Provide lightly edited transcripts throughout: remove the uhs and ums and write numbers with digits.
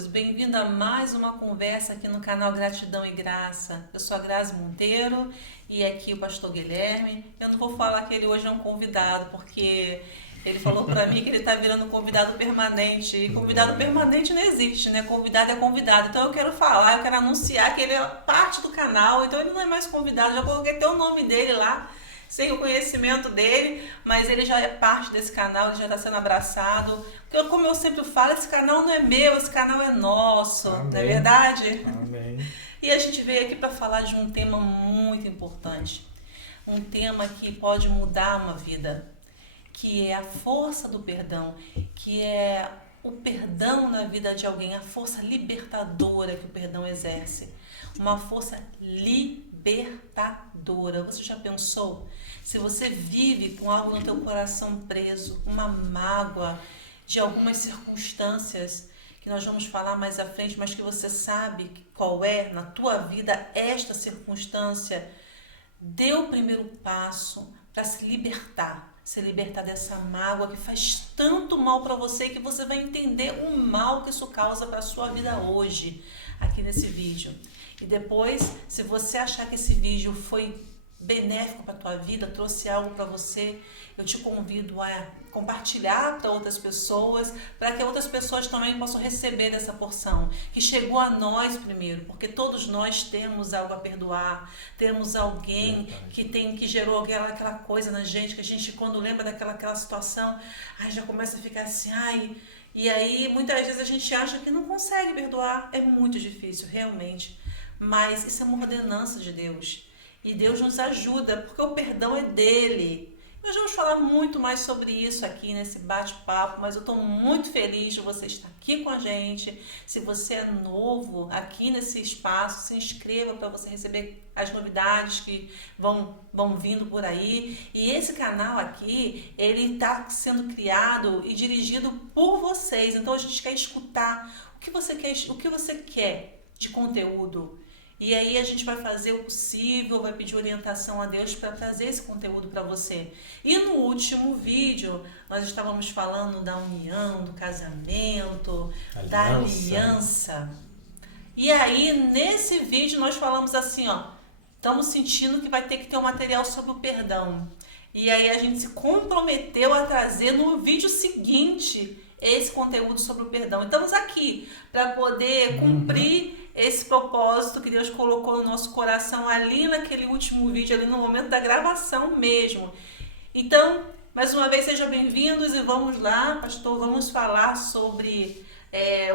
amigos, bem-vindo a mais uma conversa aqui no canal Gratidão e Graça. Eu sou a Grazi Monteiro e aqui o pastor Guilherme. Eu não vou falar que ele hoje é um convidado, porque ele falou para mim que ele está virando convidado permanente. E convidado permanente não existe, né? Convidado é convidado. Então eu quero falar, eu quero anunciar que ele é parte do canal, então ele não é mais convidado. Já coloquei até o nome dele lá, sem o conhecimento dele, mas ele já é parte desse canal, ele já está sendo abraçado. Porque, como eu sempre falo, esse canal não é meu, esse canal é nosso, Amém. não é verdade? Amém. E a gente veio aqui para falar de um tema muito importante, um tema que pode mudar uma vida, que é a força do perdão, que é o perdão na vida de alguém, a força libertadora que o perdão exerce, uma força libertadora. Você já pensou? Se você vive com algo no teu coração preso, uma mágoa de algumas circunstâncias que nós vamos falar mais à frente, mas que você sabe qual é na tua vida esta circunstância, dê o primeiro passo para se libertar dessa mágoa que faz tanto mal para você, que você vai entender o mal que isso causa para a sua vida hoje, aqui nesse vídeo. E depois, se você achar que esse vídeo foi benéfico para a tua vida, trouxe algo para você, eu te convido a compartilhar para outras pessoas, para que outras pessoas também possam receber dessa porção, que chegou a nós primeiro, porque todos nós temos algo a perdoar, temos alguém que gerou aquela coisa na gente, que a gente, quando lembra daquela situação, já começa a ficar assim, e aí muitas vezes a gente acha que não consegue perdoar, é muito difícil, realmente, mas isso é uma ordenança de Deus. E Deus nos ajuda, porque o perdão é dele. Nós vamos falar muito mais sobre isso aqui nesse bate-papo, mas eu estou muito feliz de você estar aqui com a gente. Se você é novo aqui nesse espaço, se inscreva para você receber as novidades que vão vindo por aí. E esse canal aqui, ele está sendo criado e dirigido por vocês. Então a gente quer escutar o que você quer de conteúdo. E aí a gente vai fazer o possível, vai pedir orientação a Deus para trazer esse conteúdo para você. E no último vídeo, nós estávamos falando da união, do casamento, da aliança. E aí, nesse vídeo, nós falamos assim, estamos sentindo que vai ter que ter um material sobre o perdão. E aí a gente se comprometeu a trazer no vídeo seguinte esse conteúdo sobre o perdão. Estamos aqui para poder cumprir esse propósito que Deus colocou no nosso coração ali naquele último vídeo, ali no momento da gravação mesmo. Então, mais uma vez, sejam bem-vindos e vamos lá, pastor, vamos falar sobre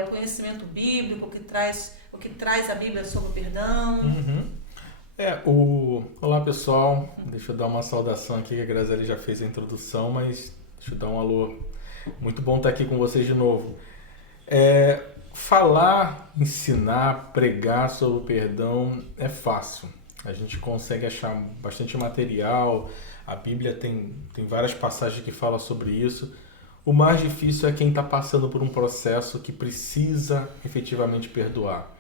o conhecimento bíblico, o que traz a Bíblia sobre o perdão. Olá, pessoal. Deixa eu dar uma saudação aqui, que a Graziele já fez a introdução, mas deixa eu dar um alô. Muito bom estar aqui com vocês de novo. Falar, ensinar, pregar sobre o perdão é fácil. A gente consegue achar bastante material, a Bíblia tem várias passagens que falam sobre isso. O mais difícil é quem está passando por um processo que precisa efetivamente perdoar.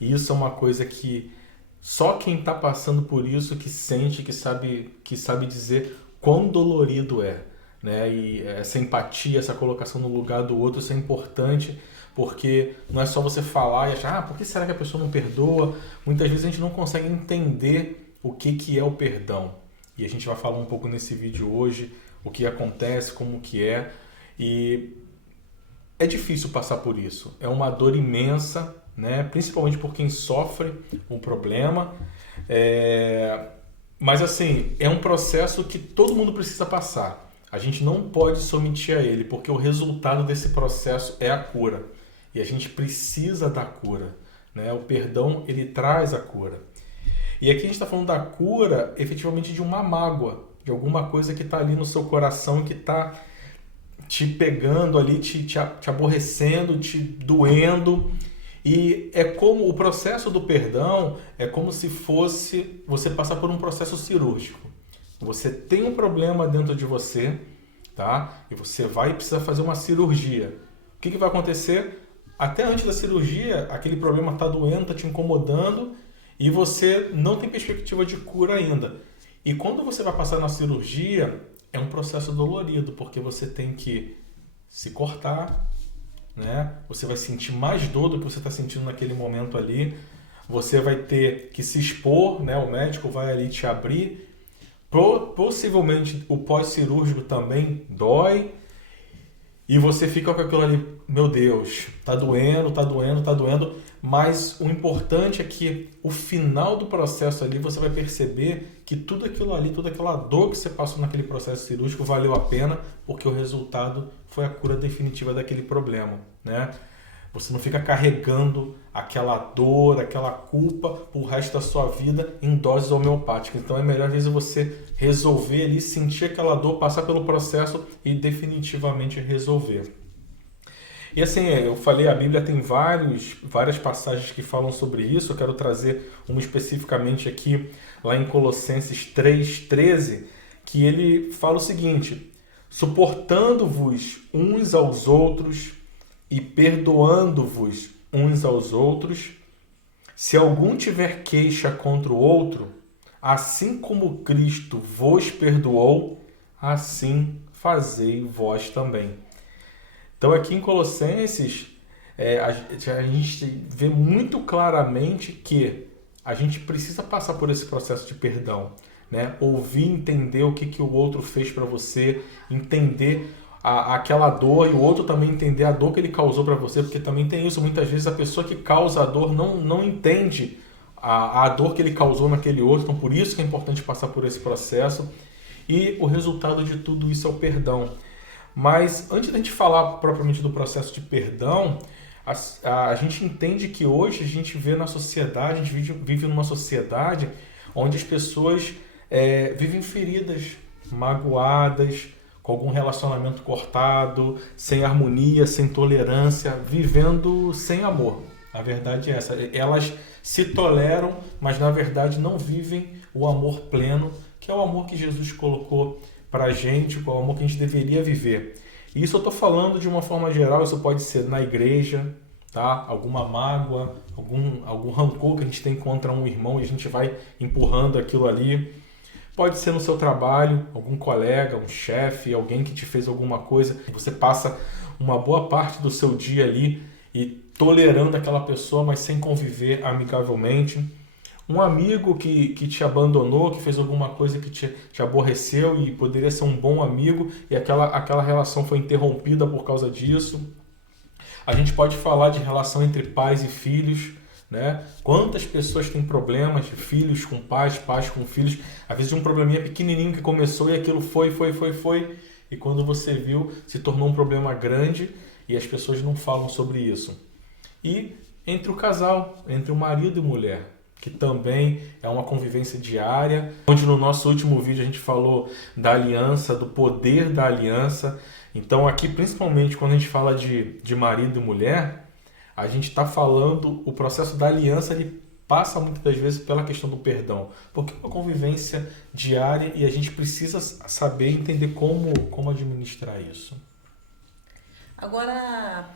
E isso é uma coisa que só quem está passando por isso que sente, que sabe dizer quão dolorido é. Né? E essa empatia, essa colocação no lugar do outro, isso é importante, porque não é só você falar e achar, por que será que a pessoa não perdoa? Muitas vezes a gente não consegue entender o que é o perdão. E a gente vai falar um pouco nesse vídeo hoje, o que acontece, como que é. E é difícil passar por isso. É uma dor imensa, né? Principalmente por quem sofre um problema. Mas assim, é um processo que todo mundo precisa passar. A gente não pode se omitir a ele, porque o resultado desse processo é a cura. E a gente precisa da cura. Né? O perdão, ele traz a cura. E aqui a gente está falando da cura, efetivamente, de uma mágoa, de alguma coisa que está ali no seu coração, que está te pegando ali, te aborrecendo, te doendo. E é como o processo do perdão, é como se fosse você passar por um processo cirúrgico. Você tem um problema dentro de você, tá? E você vai precisar fazer uma cirurgia. O que vai acontecer? Até antes da cirurgia, aquele problema está doendo, está te incomodando e você não tem perspectiva de cura ainda. E quando você vai passar na cirurgia, é um processo dolorido, porque você tem que se cortar, né? Você vai sentir mais dor do que você está sentindo naquele momento ali. Você vai ter que se expor, né? O médico vai ali te abrir. Possivelmente o pós-cirúrgico também dói. E você fica com aquilo ali, meu Deus, tá doendo, tá doendo, tá doendo. Mas o importante é que o final do processo ali você vai perceber que tudo aquilo ali, toda aquela dor que você passou naquele processo cirúrgico valeu a pena, porque o resultado foi a cura definitiva daquele problema, né? Você não fica carregando aquela dor, aquela culpa pro resto da sua vida em doses homeopáticas. Então é melhor às vezes você resolver ali, sentir aquela dor, passar pelo processo e definitivamente resolver. E assim, eu falei, a Bíblia tem várias passagens que falam sobre isso. Eu quero trazer uma especificamente aqui, lá em Colossenses 3,13, que ele fala o seguinte: suportando-vos uns aos outros e perdoando-vos uns aos outros, se algum tiver queixa contra o outro, assim como Cristo vos perdoou, assim fazei vós também. Então aqui em Colossenses, a gente vê muito claramente que a gente precisa passar por esse processo de perdão, né? Ouvir, entender o que o outro fez para você, entender aquela dor e o outro também entender a dor que ele causou para você, porque também tem isso, muitas vezes a pessoa que causa a dor não entende a dor que ele causou naquele outro, então por isso que é importante passar por esse processo, e o resultado de tudo isso é o perdão. Mas antes da gente falar propriamente do processo de perdão, a gente entende que hoje a gente vê na sociedade, a gente vive numa sociedade onde as pessoas vivem feridas, magoadas, com algum relacionamento cortado, sem harmonia, sem tolerância, vivendo sem amor. A verdade é essa. Elas se toleram, mas na verdade não vivem o amor pleno, que é o amor que Jesus colocou para a gente, o amor que a gente deveria viver. E isso eu estou falando de uma forma geral, isso pode ser na igreja, tá? Alguma mágoa, algum rancor que a gente tem contra um irmão e a gente vai empurrando aquilo ali. Pode ser no seu trabalho, algum colega, um chefe, alguém que te fez alguma coisa. Você passa uma boa parte do seu dia ali e tolerando aquela pessoa, mas sem conviver amigavelmente. Um amigo que te abandonou, que fez alguma coisa que te aborreceu e poderia ser um bom amigo e aquela relação foi interrompida por causa disso. A gente pode falar de relação entre pais e filhos, né? Quantas pessoas têm problemas, filhos com pais, pais com filhos, às vezes um probleminha pequenininho que começou e aquilo foi, e quando você viu, se tornou um problema grande e as pessoas não falam sobre isso. E entre o casal, entre o marido e mulher, que também é uma convivência diária, onde no nosso último vídeo a gente falou da aliança, do poder da aliança. Então aqui, principalmente quando a gente fala de marido e mulher, a gente está falando, o processo da aliança, ele passa muitas das vezes pela questão do perdão, porque é uma convivência diária e a gente precisa saber entender como administrar isso. Agora,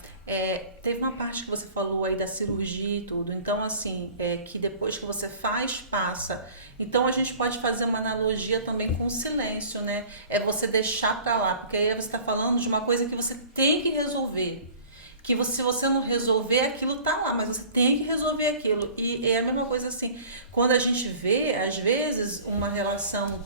teve uma parte que você falou aí da cirurgia e tudo, então assim, que depois que você faz, passa. Então a gente pode fazer uma analogia também com o silêncio, né? É você deixar pra lá, porque aí você está falando de uma coisa que você tem que resolver. Que se você não resolver, aquilo tá lá, mas você tem que resolver aquilo. E é a mesma coisa assim, quando a gente vê, às vezes, uma relação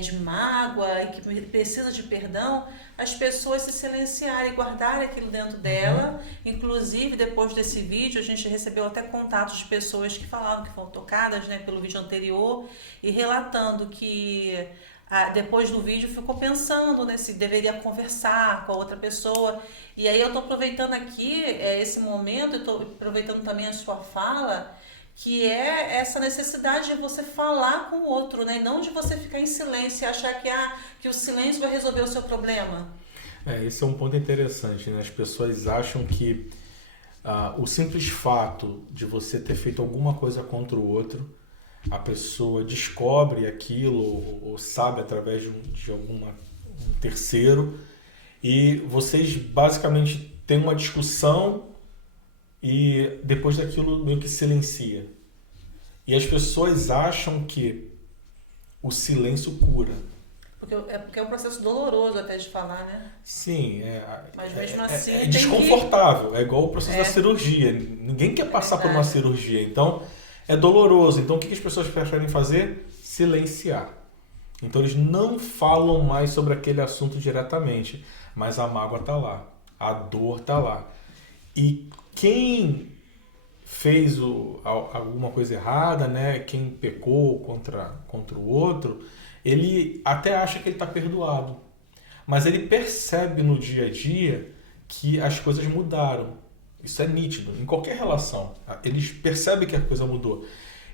de mágoa e que precisa de perdão, as pessoas se silenciarem e guardarem aquilo dentro dela. Inclusive, depois desse vídeo, a gente recebeu até contatos de pessoas que falavam que foram tocadas, né, pelo vídeo anterior e relatando que depois do vídeo ficou pensando, né, se deveria conversar com a outra pessoa. E aí eu estou aproveitando aqui esse momento, estou aproveitando também a sua fala, que é essa necessidade de você falar com o outro, né? Não de você ficar em silêncio e achar que o silêncio vai resolver o seu problema. Esse é um ponto interessante, né? As pessoas acham que o simples fato de você ter feito alguma coisa contra o outro, a pessoa descobre aquilo ou sabe através de um terceiro, e vocês basicamente têm uma discussão e depois daquilo meio que silencia. E as pessoas acham que o silêncio cura. Porque é um processo doloroso até de falar, né? Sim, Mas mesmo assim é tem desconfortável. É igual o processo da cirurgia. Ninguém quer passar por uma cirurgia. Então, é doloroso. Então, o que as pessoas preferem fazer? Silenciar. Então, eles não falam mais sobre aquele assunto diretamente. Mas a mágoa está lá. A dor está lá. E quem fez alguma coisa errada, né? Quem pecou contra o outro, ele até acha que ele está perdoado. Mas ele percebe no dia a dia que as coisas mudaram. Isso é nítido, em qualquer relação. Eles percebem que a coisa mudou.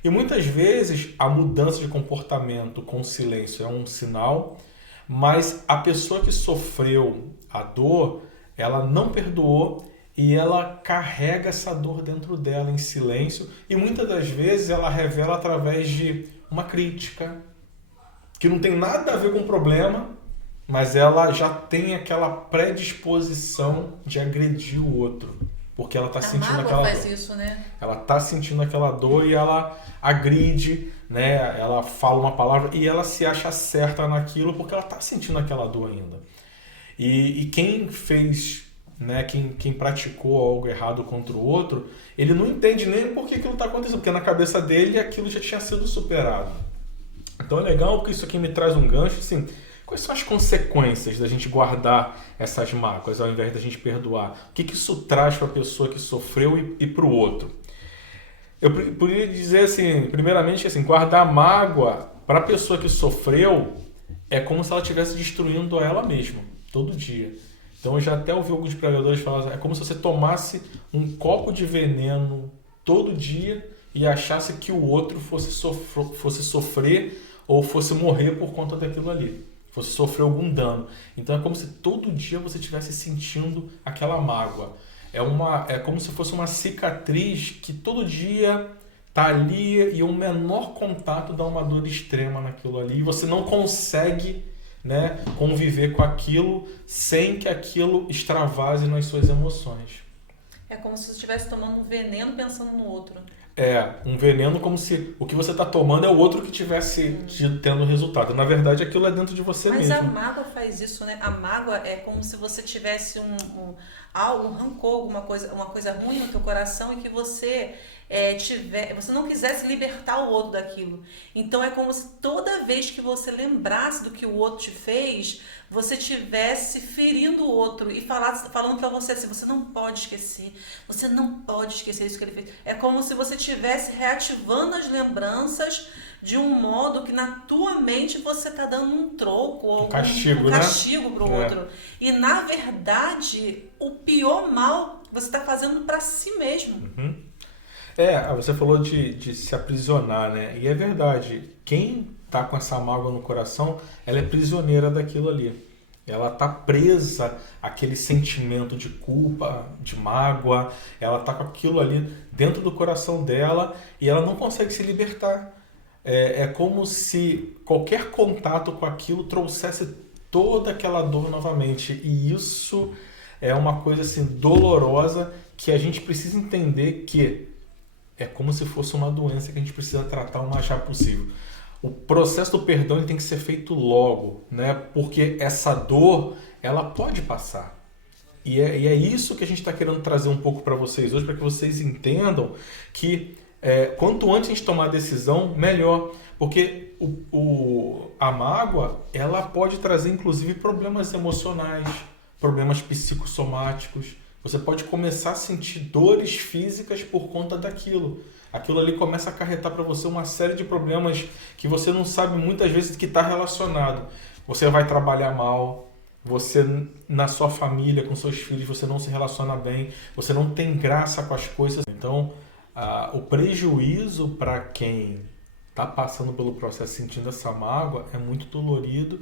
E muitas vezes a mudança de comportamento com silêncio é um sinal, mas a pessoa que sofreu a dor, ela não perdoou e ela carrega essa dor dentro dela em silêncio, e muitas das vezes ela revela através de uma crítica que não tem nada a ver com o problema, mas ela já tem aquela predisposição de agredir o outro, porque ela está sentindo aquela faz dor. Isso, né? Ela está sentindo aquela dor e ela agride, né? Ela fala uma palavra e ela se acha certa naquilo porque ela está sentindo aquela dor ainda. E quem fez, né? Quem praticou algo errado contra o outro, ele não entende nem por que aquilo está acontecendo, porque na cabeça dele aquilo já tinha sido superado. Então é legal que isso aqui me traz um gancho, assim, quais são as consequências da gente guardar essas mágoas ao invés da gente perdoar? O que isso traz para a pessoa que sofreu e para o outro? Eu poderia dizer assim, primeiramente, assim, guardar mágoa para a pessoa que sofreu é como se ela estivesse destruindo ela mesma, todo dia. Então eu já até ouvi alguns pregadores falar, é como se você tomasse um copo de veneno todo dia e achasse que o outro fosse sofrer ou fosse morrer por conta daquilo ali, fosse sofrer algum dano. Então é como se todo dia você estivesse sentindo aquela mágoa. É como se fosse uma cicatriz que todo dia está ali e o menor contato dá uma dor extrema naquilo ali. E você não consegue, né, conviver com aquilo sem que aquilo extravase nas suas emoções. É como se você estivesse tomando um veneno pensando no outro. É, um veneno como se o que você está tomando é o outro que estivesse tendo resultado. Na verdade, aquilo é dentro de você mesmo. Mas a mágoa faz isso, né? A mágoa é como se você tivesse um rancor, uma coisa ruim no teu coração e que você você não quisesse libertar o outro daquilo. Então é como se toda vez que você lembrasse do que o outro te fez, você estivesse ferindo o outro e falando para você assim, você não pode esquecer isso que ele fez. É como se você estivesse reativando as lembranças de um modo que na tua mente você está dando um troco ou um castigo para o outro. E na verdade, o pior mal você está fazendo para si mesmo. Uhum. Você falou de se aprisionar, né? E é verdade, quem está com essa mágoa no coração, ela é prisioneira daquilo ali. Ela está presa àquele sentimento de culpa, de mágoa, ela está com aquilo ali dentro do coração dela e ela não consegue se libertar. É como se qualquer contato com aquilo trouxesse toda aquela dor novamente. E isso é uma coisa assim, dolorosa que a gente precisa entender que é como se fosse uma doença que a gente precisa tratar o mais rápido possível. O processo do perdão ele tem que ser feito logo, né? Porque essa dor ela pode passar. E é isso que a gente está querendo trazer um pouco para vocês hoje, para que vocês entendam que quanto antes a gente tomar a decisão, melhor. Porque a mágoa ela pode trazer inclusive problemas emocionais, problemas psicossomáticos. Você pode começar a sentir dores físicas por conta daquilo. Aquilo ali começa a acarretar para você uma série de problemas que você não sabe muitas vezes que está relacionado. Você vai trabalhar mal, você na sua família, com seus filhos, você não se relaciona bem, você não tem graça com as coisas. Então, o prejuízo para quem está passando pelo processo sentindo essa mágoa é muito dolorido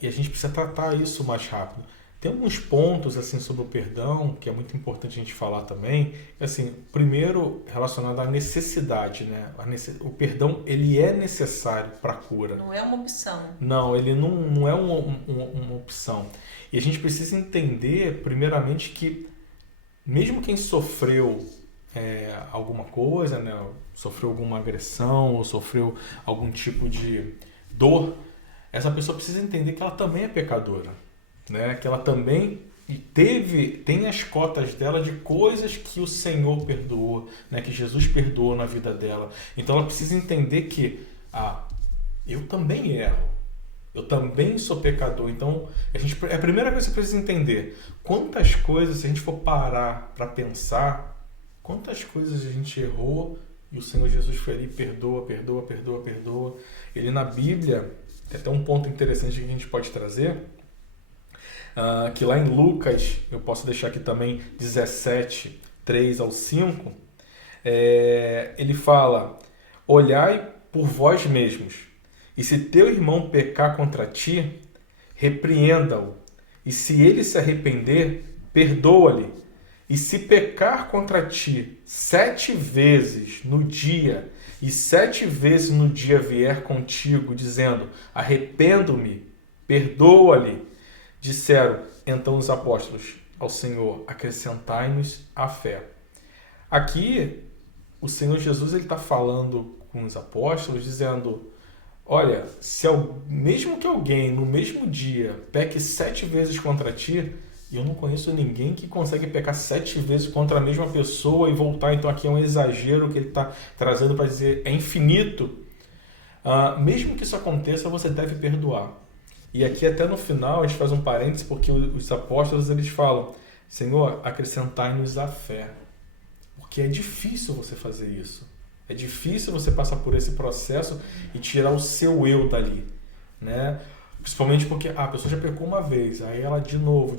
e a gente precisa tratar isso mais rápido. Tem alguns pontos assim sobre o perdão que é muito importante a gente falar também. Assim, primeiro relacionado à necessidade, né? O perdão ele é necessário para a cura. Não é uma opção. Não, ele não é uma opção. E a gente precisa entender, primeiramente, que mesmo quem sofreu alguma coisa, né? Sofreu alguma agressão ou sofreu algum tipo de dor, essa pessoa precisa entender que ela também é pecadora, né? Que ela também tem as cotas dela de coisas que o Senhor perdoou, né? Que Jesus perdoou na vida dela. Então ela precisa entender que eu também erro, eu também sou pecador. Então a primeira coisa que você precisa entender, quantas coisas, se a gente for parar para pensar, quantas coisas a gente errou e o Senhor Jesus foi ali, perdoa. Ele na Bíblia, tem até um ponto interessante que a gente pode trazer, que lá em Lucas, eu posso deixar aqui também 17, 3 ao 5, ele fala: olhai por vós mesmos, e se teu irmão pecar contra ti, repreenda-o, e se ele se arrepender, perdoa-lhe. E se pecar contra ti 7 vezes no dia, e 7 vezes no dia vier contigo, dizendo: arrependo-me, perdoa-lhe, disseram então os apóstolos ao Senhor: acrescentai-nos a fé. Aqui, o Senhor Jesus está falando com os apóstolos, dizendo: olha, mesmo que alguém no mesmo dia peque 7 vezes contra ti, e eu não conheço ninguém que consegue pecar 7 vezes contra a mesma pessoa e voltar. Então aqui é um exagero que ele está trazendo para dizer, é infinito. Mesmo que isso aconteça, você deve perdoar. E aqui até no final a gente faz um parênteses, porque os apóstolos eles falam: Senhor, acrescentai-nos a fé. Porque é difícil você fazer isso. É difícil você passar por esse processo e tirar o seu eu dali, né? Principalmente porque a pessoa já pecou uma vez, aí ela de novo.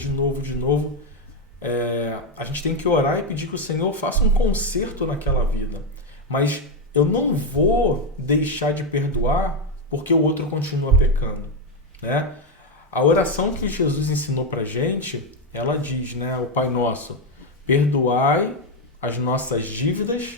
A gente tem que orar e pedir que o Senhor faça um conserto naquela vida. Mas eu não vou deixar de perdoar porque o outro continua pecando, né? A oração que Jesus ensinou pra gente, ela diz, né? O Pai Nosso: perdoai as nossas dívidas,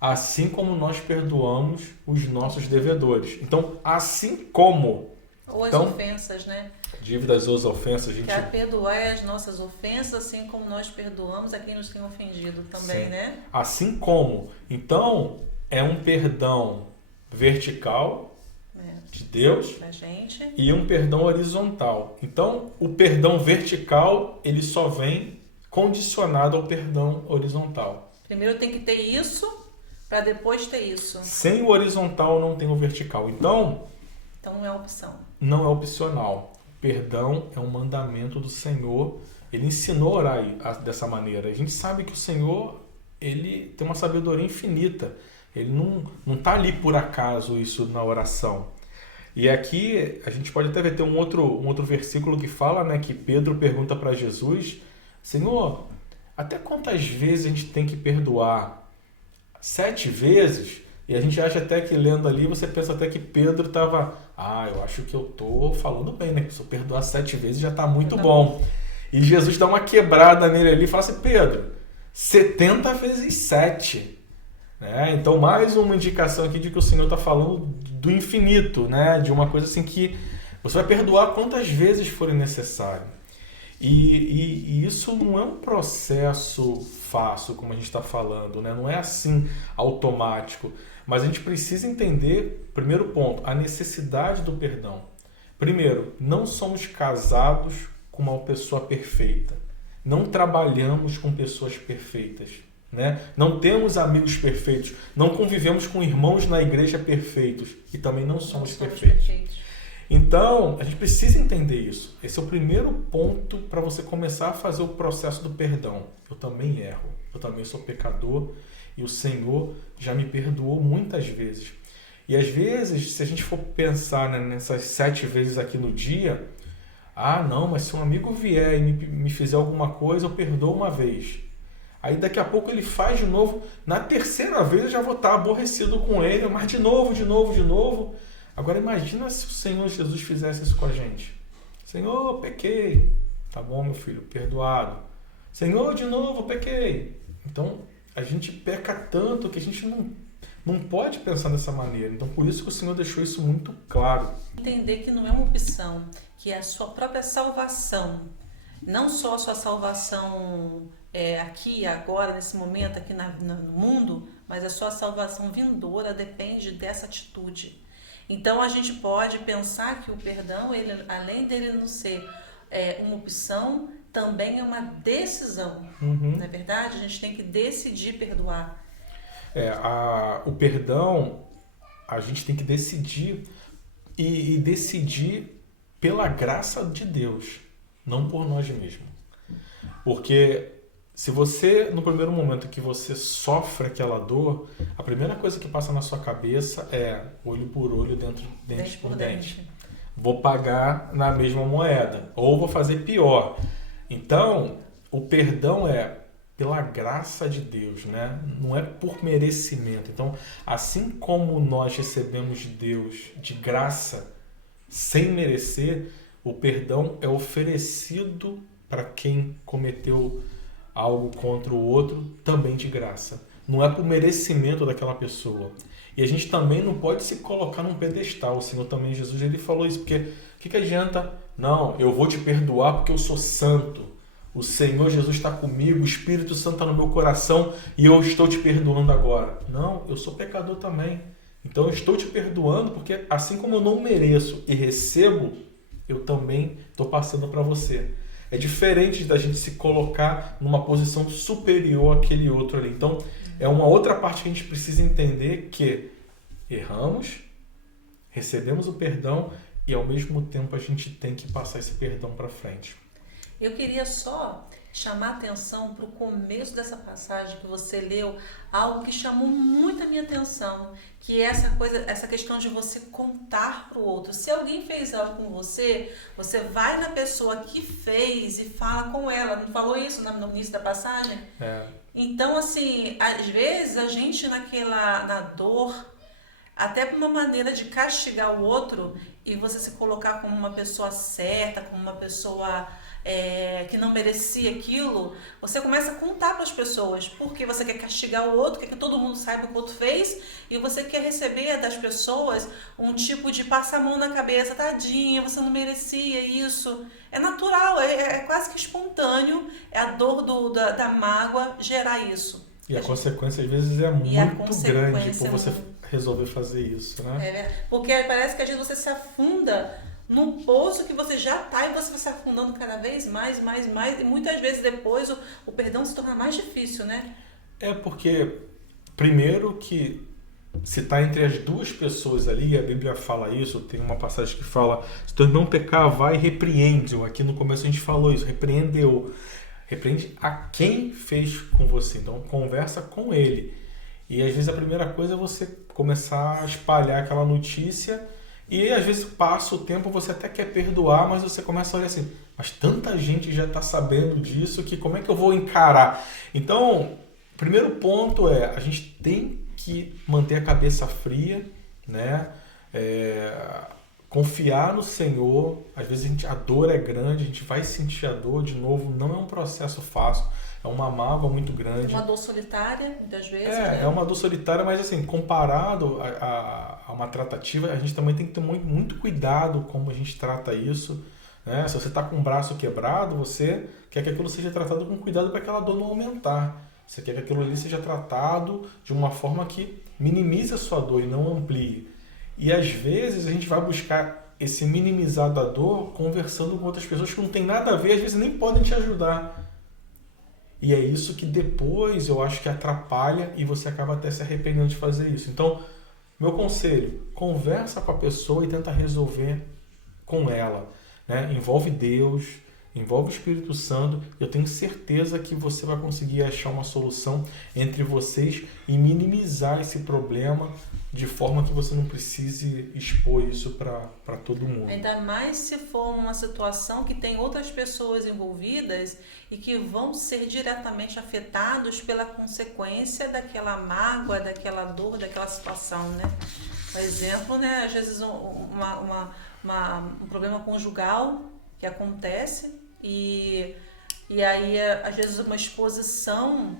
assim como nós perdoamos os nossos devedores. Então, assim como... Ou as ofensas, né? Dívidas ou as ofensas, a gente... Quer perdoar as nossas ofensas, assim como nós perdoamos a quem nos tem ofendido também, Sim. né? Assim como. Então, é um perdão vertical de Deus da gente, e um perdão horizontal. Então, o perdão vertical, ele só vem condicionado ao perdão horizontal. Primeiro tem que ter isso, para depois ter isso. Sem o horizontal, não tem o vertical. Então não é opção. Não é opcional. Perdão é um mandamento do Senhor. Ele ensinou a orar dessa maneira. A gente sabe que o Senhor, ele tem uma sabedoria infinita. Ele não está ali por acaso isso na oração. E aqui a gente pode até ter um outro versículo que fala, né, que Pedro pergunta para Jesus: Senhor, até quantas vezes a gente tem que perdoar? 7 vezes? E a gente acha até que lendo ali, você pensa até que Pedro estava... eu acho que eu estou falando bem, né? Se eu perdoar 7 vezes já está muito bom. E Jesus dá uma quebrada nele ali e fala assim: Pedro, 70 vezes 7. Né? Então, mais uma indicação aqui de que o Senhor está falando do infinito, né? De uma coisa assim que você vai perdoar quantas vezes forem necessário. E isso não é um processo fácil, como a gente está falando, né? Não é assim automático. Mas a gente precisa entender, primeiro ponto, a necessidade do perdão. Primeiro, não somos casados com uma pessoa perfeita. Não trabalhamos com pessoas perfeitas. Né? Não temos amigos perfeitos. Não convivemos com irmãos na igreja perfeitos. E também não somos perfeitos. Então, a gente precisa entender isso. Esse é o primeiro ponto para você começar a fazer o processo do perdão. Eu também erro. Eu também sou pecador. E o Senhor já me perdoou muitas vezes. E às vezes, se a gente for pensar, né, nessas 7 vezes aqui no dia, não, mas se um amigo vier e me fizer alguma coisa, eu perdoo uma vez. Aí daqui a pouco ele faz de novo. Na terceira vez eu já vou estar aborrecido com ele, mas de novo. Agora imagina se o Senhor Jesus fizesse isso com a gente. Senhor, pequei. Tá bom, meu filho, perdoado. Senhor, de novo, pequei. Então, a gente peca tanto que a gente não pode pensar dessa maneira. Então, por isso que o Senhor deixou isso muito claro. Entender que não é uma opção, que é a sua própria salvação. Não só a sua salvação aqui, agora, nesse momento, aqui no mundo, mas a sua salvação vindoura depende dessa atitude. Então a gente pode pensar que o perdão, ele, além dele não ser uma opção, também é uma decisão. Não é verdade? A gente tem que decidir perdoar. O perdão, a gente tem que decidir e decidir pela graça de Deus, não por nós mesmos. Porque se você, no primeiro momento que você sofre aquela dor, a primeira coisa que passa na sua cabeça é olho por olho, dente por dente. Vou pagar na mesma moeda, ou vou fazer pior. Então, o perdão é pela graça de Deus, né? Não é por merecimento. Então, assim como nós recebemos de Deus de graça, sem merecer, o perdão é oferecido para quem cometeu algo contra o outro, também de graça. Não é por merecimento daquela pessoa. E a gente também não pode se colocar num pedestal. O Senhor também, Jesus, ele falou isso, porque o que adianta? Não, eu vou te perdoar porque eu sou santo. O Senhor Jesus está comigo, o Espírito Santo está no meu coração e eu estou te perdoando agora. Não, eu sou pecador também. Então eu estou te perdoando porque assim como eu não mereço e recebo, eu também estou passando para você. É diferente da gente se colocar numa posição superior àquele outro ali. Então, é uma outra parte que a gente precisa entender que erramos, recebemos o perdão e ao mesmo tempo a gente tem que passar esse perdão para frente. Eu queria só chamar atenção para o começo dessa passagem que você leu, algo que chamou muito a minha atenção, que é essa questão de você contar para o outro. Se alguém fez algo com você, você vai na pessoa que fez e fala com ela. Não falou isso no início da passagem? Então, assim, às vezes a gente na dor, até por uma maneira de castigar o outro e você se colocar como uma pessoa certa, como uma pessoa que não merecia aquilo, você começa a contar para as pessoas, porque você quer castigar o outro, quer que todo mundo saiba o que o outro fez, e você quer receber das pessoas um tipo de passar a mão na cabeça, tadinha, você não merecia isso. É natural, é quase que espontâneo, é a dor da mágoa gerar isso. E a consequência às vezes é muito grande por você resolver fazer isso, né? Porque parece que às vezes você se afunda num poço que você já está e você vai se afundando cada vez mais, e muitas vezes depois o perdão se torna mais difícil, né? Porque primeiro que se está entre as duas pessoas ali, a Bíblia fala isso, tem uma passagem que fala, se tu não pecar, vai e repreende-o. Aqui no começo a gente falou isso, repreende a quem fez com você, então conversa com ele. E às vezes a primeira coisa é você começar a espalhar aquela notícia. E às vezes passa o tempo, você até quer perdoar, mas você começa a olhar assim, mas tanta gente já está sabendo disso, que como é que eu vou encarar? Então, o primeiro ponto é, a gente tem que manter a cabeça fria, né? Confiar no Senhor. Às vezes a dor é grande, a gente vai sentir a dor, de novo, não é um processo fácil. É uma mágoa muito grande. Uma dor solitária, muitas vezes. É uma dor solitária, mas assim, comparado a uma tratativa, a gente também tem que ter muito cuidado como a gente trata isso. Né? Se você está com o braço quebrado, você quer que aquilo seja tratado com cuidado para aquela dor não aumentar. Você quer que aquilo ali seja tratado de uma forma que minimize a sua dor e não amplie. E às vezes a gente vai buscar esse minimizar da dor conversando com outras pessoas que não tem nada a ver, às vezes nem podem te ajudar. E é isso que depois eu acho que atrapalha e você acaba até se arrependendo de fazer isso. Então, meu conselho, conversa com a pessoa e tenta resolver com ela. Né? Envolve Deus, envolve o Espírito Santo. Eu tenho certeza que você vai conseguir achar uma solução entre vocês e minimizar esse problema de forma que você não precise expor isso para todo mundo. Ainda mais se for uma situação que tem outras pessoas envolvidas e que vão ser diretamente afetados pela consequência daquela mágoa, daquela dor, daquela situação, né? Por exemplo, né, às vezes um problema conjugal que acontece e aí às vezes uma exposição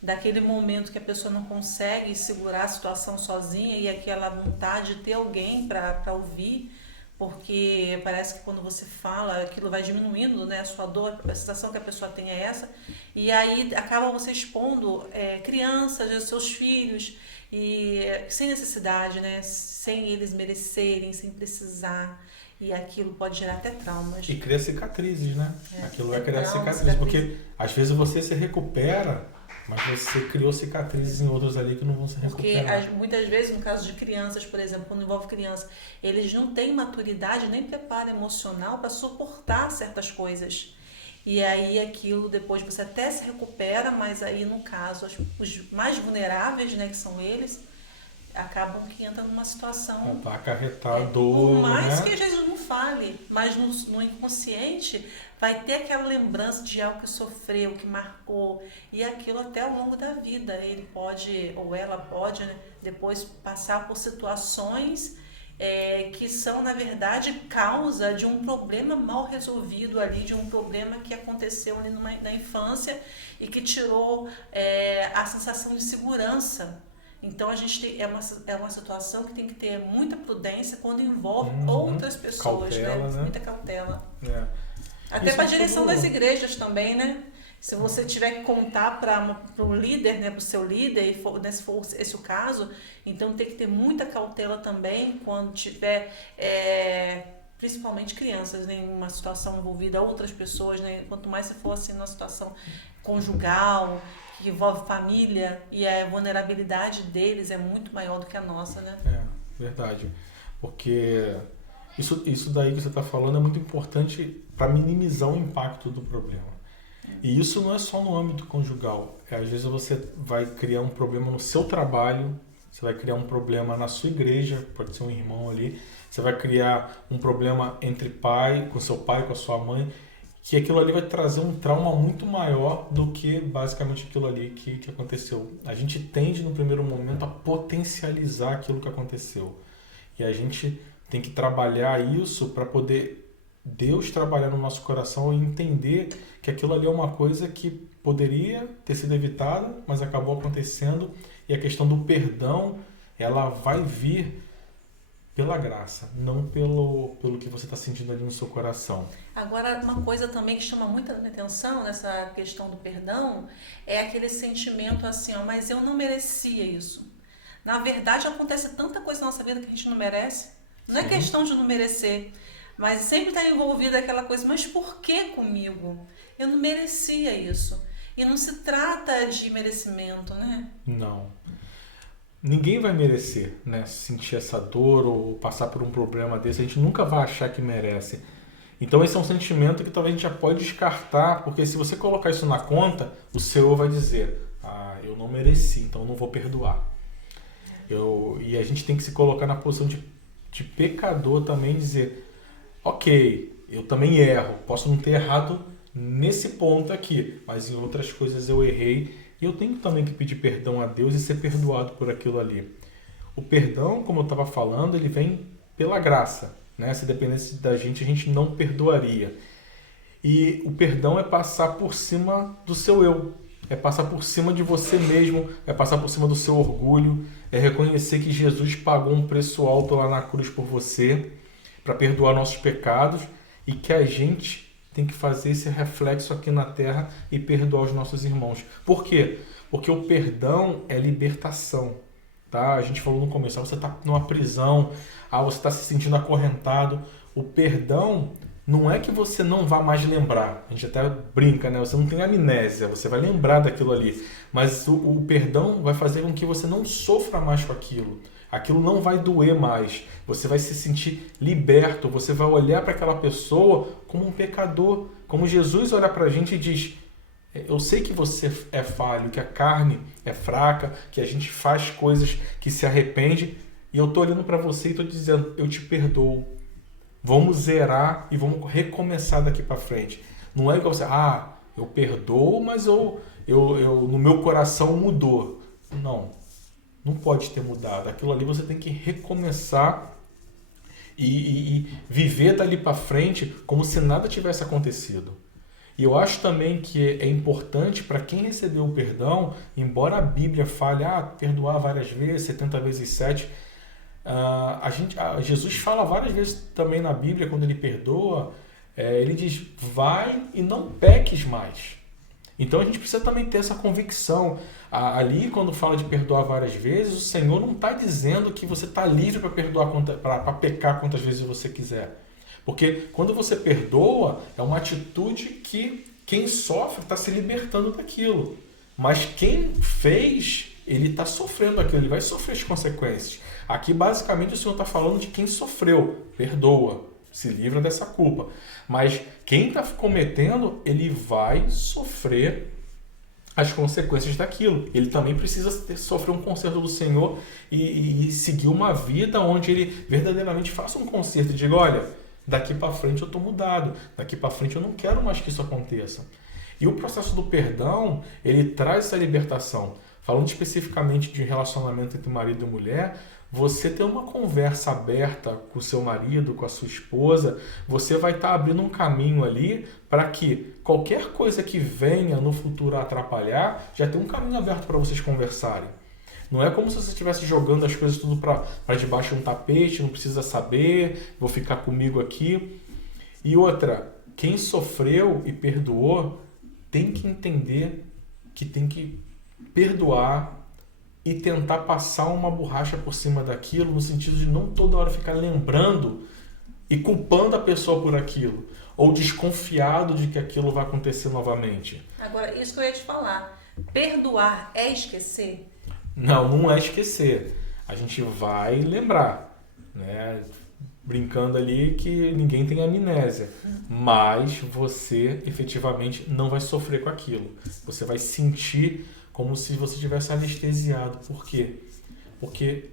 daquele momento que a pessoa não consegue segurar a situação sozinha e aquela vontade de ter alguém para ouvir, porque parece que quando você fala, aquilo vai diminuindo, né, a sua dor, a sensação que a pessoa tem é essa, e aí acaba você expondo crianças, os seus filhos, e sem necessidade, né, sem eles merecerem, sem precisar, e aquilo pode gerar até traumas. E cria cicatrizes, né? Aquilo vai criar trauma, cicatrizes, porque às vezes você se recupera, mas você criou cicatrizes em outros ali que não vão se recuperar. Porque muitas vezes, no caso de crianças, por exemplo, quando envolve criança, eles não têm maturidade nem preparo emocional para suportar certas coisas. E aí aquilo depois você até se recupera, mas aí no caso os mais vulneráveis, né, que são eles, acabam que entram numa situação... Para acarretar dor, por mais, né? que Jesus não fale, mas no inconsciente vai ter aquela lembrança de algo que sofreu, que marcou, e aquilo até ao longo da vida. Ele pode, ou ela pode, né, depois passar por situações que são, na verdade, causa de um problema mal resolvido ali, de um problema que aconteceu ali na infância e que tirou a sensação de segurança. Então, a gente tem, é uma situação que tem que ter muita prudência quando envolve outras pessoas, cautela, né? Muita cautela. Até Isso para a direção tudo... das igrejas também, né? Se você tiver que contar para o líder, né, para o seu líder, se for esse o caso, então tem que ter muita cautela também quando tiver, principalmente crianças, né, em uma situação envolvida, outras pessoas, né? Quanto mais se for assim, numa situação conjugal, que envolve família, e a vulnerabilidade deles é muito maior do que a nossa, né? Verdade. Porque isso daí que você está falando é muito importante para minimizar o impacto do problema. E isso não é só no âmbito conjugal. Às vezes você vai criar um problema no seu trabalho, você vai criar um problema na sua igreja, pode ser um irmão ali, você vai criar um problema entre pai, com seu pai, com a sua mãe, que aquilo ali vai trazer um trauma muito maior do que basicamente aquilo ali que aconteceu. A gente tende no primeiro momento a potencializar aquilo que aconteceu. E a gente tem que trabalhar isso para poder Deus trabalhar no nosso coração e entender que aquilo ali é uma coisa que poderia ter sido evitada, mas acabou acontecendo. E a questão do perdão, ela vai vir pela graça, não pelo que você está sentindo ali no seu coração. Agora, uma coisa também que chama muita atenção nessa questão do perdão é aquele sentimento assim, ó, mas eu não merecia isso. Na verdade, acontece tanta coisa na nossa vida que a gente não merece. Não é questão de não merecer, mas sempre está envolvida aquela coisa, mas por que comigo? Eu não merecia isso. E não se trata de merecimento, né? Não. Ninguém vai merecer, né, sentir essa dor ou passar por um problema desse. A gente nunca vai achar que merece. Então esse é um sentimento que talvez a gente já pode descartar, porque se você colocar isso na conta, o seu vai dizer, eu não mereci, então eu não vou perdoar. E a gente tem que se colocar na posição de pecador também, dizer, ok, eu também erro, posso não ter errado nesse ponto aqui, mas em outras coisas eu errei, e eu tenho também que pedir perdão a Deus e ser perdoado por aquilo ali. O perdão, como eu estava falando, ele vem pela graça, né? Se dependesse da gente, a gente não perdoaria. E o perdão é passar por cima do seu eu, é passar por cima de você mesmo, é passar por cima do seu orgulho, é reconhecer que Jesus pagou um preço alto lá na cruz por você, para perdoar nossos pecados, e que a gente tem que fazer esse reflexo aqui na terra e perdoar os nossos irmãos. Por quê? Porque o perdão é libertação. Tá? A gente falou no começo, você está numa prisão, você está se sentindo acorrentado. O perdão não é que você não vá mais lembrar. A gente até brinca, né? Você não tem amnésia, você vai lembrar daquilo ali. Mas o perdão vai fazer com que você não sofra mais com aquilo. Aquilo não vai doer mais. Você vai se sentir liberto. Você vai olhar para aquela pessoa como um pecador. Como Jesus olha para a gente e diz, eu sei que você é falho, que a carne é fraca, que a gente faz coisas que se arrepende, e eu estou olhando para você e estou dizendo, eu te perdoo. Vamos zerar e vamos recomeçar daqui para frente. Não é igual você, eu perdoo, mas eu no meu coração mudou. Não pode ter mudado. Aquilo ali você tem que recomeçar e viver dali para frente como se nada tivesse acontecido. E eu acho também que é importante para quem recebeu o perdão, embora a Bíblia fale, perdoar várias vezes, 70 vezes 7, Jesus fala várias vezes também na Bíblia, quando ele perdoa, ele diz, vai e não peques mais. Então a gente precisa também ter essa convicção. Ali, quando fala de perdoar várias vezes, o Senhor não está dizendo que você está livre para perdoar, para pecar quantas vezes você quiser. Porque quando você perdoa, é uma atitude que quem sofre está se libertando daquilo. Mas quem fez, ele está sofrendo aquilo, ele vai sofrer as consequências. Aqui, basicamente, o Senhor está falando de quem sofreu, perdoa, se livra dessa culpa. Mas quem está cometendo, ele vai sofrer as consequências daquilo. Ele também precisa sofrer um conserto do Senhor e seguir uma vida onde ele verdadeiramente faça um conserto e diga, olha, daqui para frente eu estou mudado, daqui para frente eu não quero mais que isso aconteça. E o processo do perdão, ele traz essa libertação. Falando especificamente de relacionamento entre marido e mulher, você ter uma conversa aberta com o seu marido, com a sua esposa, você vai estar abrindo um caminho ali para que qualquer coisa que venha no futuro a atrapalhar, já tem um caminho aberto para vocês conversarem. Não é como se você estivesse jogando as coisas tudo para debaixo de um tapete, não precisa saber, vou ficar comigo aqui. E outra, quem sofreu e perdoou tem que entender que tem que perdoar e tentar passar uma borracha por cima daquilo, no sentido de não toda hora ficar lembrando e culpando a pessoa por aquilo, ou desconfiado de que aquilo vai acontecer novamente. Agora, isso que eu ia te falar, perdoar é esquecer? Não, não é esquecer. A gente vai lembrar, né? Brincando ali que ninguém tem amnésia, mas você efetivamente não vai sofrer com aquilo. Você vai sentir como se você tivesse anestesiado. Por quê? Porque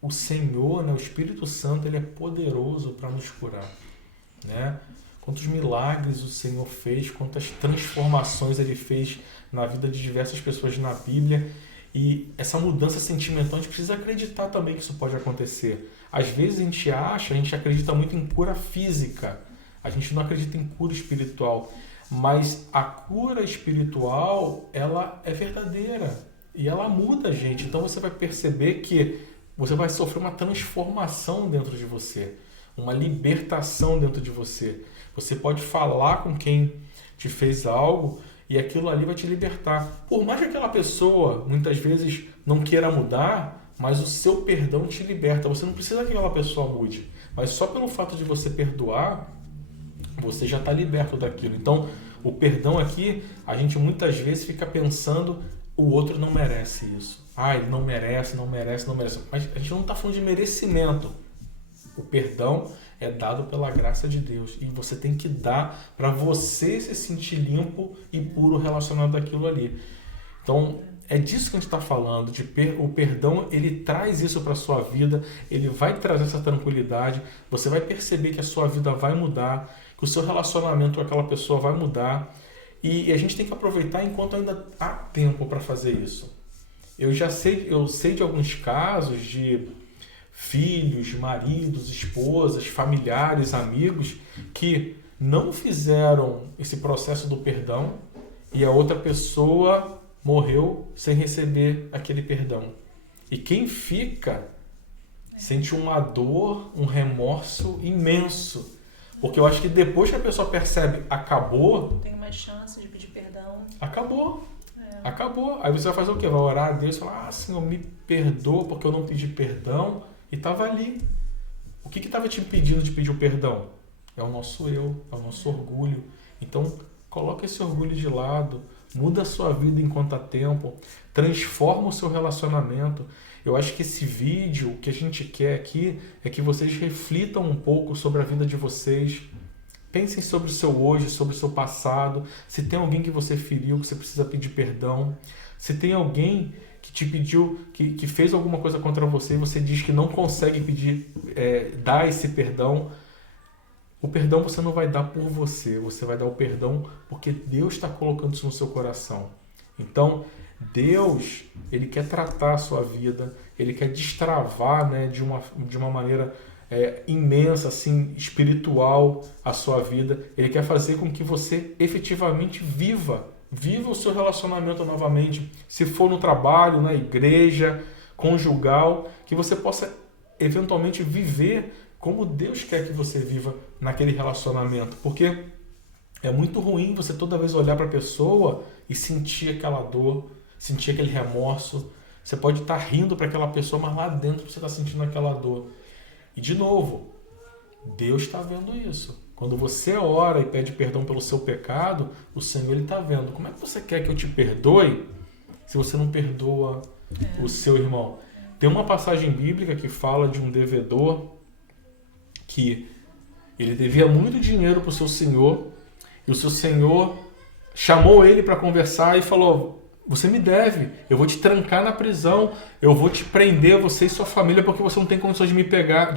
o Senhor, né, o Espírito Santo, ele é poderoso para nos curar, né? Quantos milagres o Senhor fez, quantas transformações ele fez na vida de diversas pessoas na Bíblia. E essa mudança sentimental, a gente precisa acreditar também que isso pode acontecer. Às vezes a gente acredita muito em cura física, a gente não acredita em cura espiritual. Mas a cura espiritual, ela é verdadeira e ela muda a gente. Então você vai perceber que você vai sofrer uma transformação dentro de você, uma libertação dentro de você. Você pode falar com quem te fez algo e aquilo ali vai te libertar. Por mais que aquela pessoa, muitas vezes, não queira mudar, mas o seu perdão te liberta. Você não precisa que aquela pessoa mude, mas só pelo fato de você perdoar, você já está liberto daquilo. Então, o perdão aqui, a gente muitas vezes fica pensando, o outro não merece isso. Ele não merece, não merece, não merece. Mas a gente não está falando de merecimento. O perdão é dado pela graça de Deus. E você tem que dar para você se sentir limpo e puro relacionado àquilo ali. Então, é disso que a gente está falando. O perdão, ele traz isso para a sua vida. Ele vai trazer essa tranquilidade. Você vai perceber que a sua vida vai mudar, que o seu relacionamento com aquela pessoa vai mudar. E a gente tem que aproveitar enquanto ainda há tempo para fazer isso. Eu sei de alguns casos de filhos, maridos, esposas, familiares, amigos que não fizeram esse processo do perdão e a outra pessoa morreu sem receber aquele perdão. E quem fica sente uma dor, um remorso imenso. Porque eu acho que depois que a pessoa percebe, acabou... Tem mais chance de pedir perdão. Acabou. Acabou. Aí você vai fazer o quê? Vai orar a Deus e falar, Senhor, me perdoa porque eu não pedi perdão. E estava ali. O que estava te impedindo de pedir o perdão? É o nosso eu, é o nosso orgulho. Então, coloca esse orgulho de lado, muda a sua vida enquanto há tempo, transforma o seu relacionamento. Eu acho que esse vídeo, o que a gente quer aqui, é que vocês reflitam um pouco sobre a vida de vocês. Pensem sobre o seu hoje, sobre o seu passado. Se tem alguém que você feriu, que você precisa pedir perdão. Se tem alguém que te pediu, que fez alguma coisa contra você e você diz que não consegue pedir, dar esse perdão, o perdão você não vai dar por você, você vai dar o perdão porque Deus está colocando isso no seu coração. Então, Deus, Ele quer tratar a sua vida, Ele quer destravar, né, de uma maneira imensa, assim, espiritual a sua vida. Ele quer fazer com que você efetivamente viva o seu relacionamento novamente. Se for no trabalho, na igreja, conjugal, que você possa eventualmente viver como Deus quer que você viva naquele relacionamento. Porque é muito ruim você toda vez olhar para a pessoa e sentir aquela dor, sentir aquele remorso. Você pode estar rindo para aquela pessoa, mas lá dentro você está sentindo aquela dor. E de novo, Deus está vendo isso. Quando você ora e pede perdão pelo seu pecado, o Senhor está vendo. Como é que você quer que eu te perdoe se você não perdoa o seu irmão? Tem uma passagem bíblica que fala de um devedor que ele devia muito dinheiro para o seu senhor e o seu senhor chamou ele para conversar e falou: você me deve, eu vou te trancar na prisão, eu vou te prender, você e sua família, porque você não tem condições de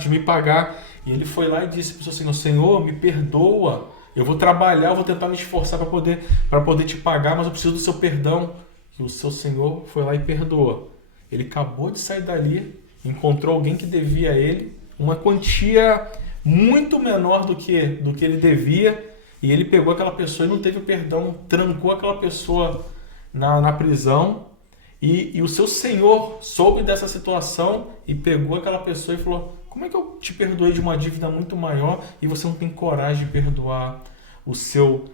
me pagar. E ele foi lá e disse para o seu senhor: Senhor, me perdoa, eu vou trabalhar, eu vou tentar me esforçar para poder te pagar, mas eu preciso do seu perdão. E o seu senhor foi lá e perdoa. Ele acabou de sair dali, encontrou alguém que devia a ele uma quantia muito menor do que ele devia, e ele pegou aquela pessoa e não teve o perdão, trancou aquela pessoa na prisão, e o seu senhor soube dessa situação e pegou aquela pessoa e falou: como é que eu te perdoei de uma dívida muito maior e você não tem coragem de perdoar o seu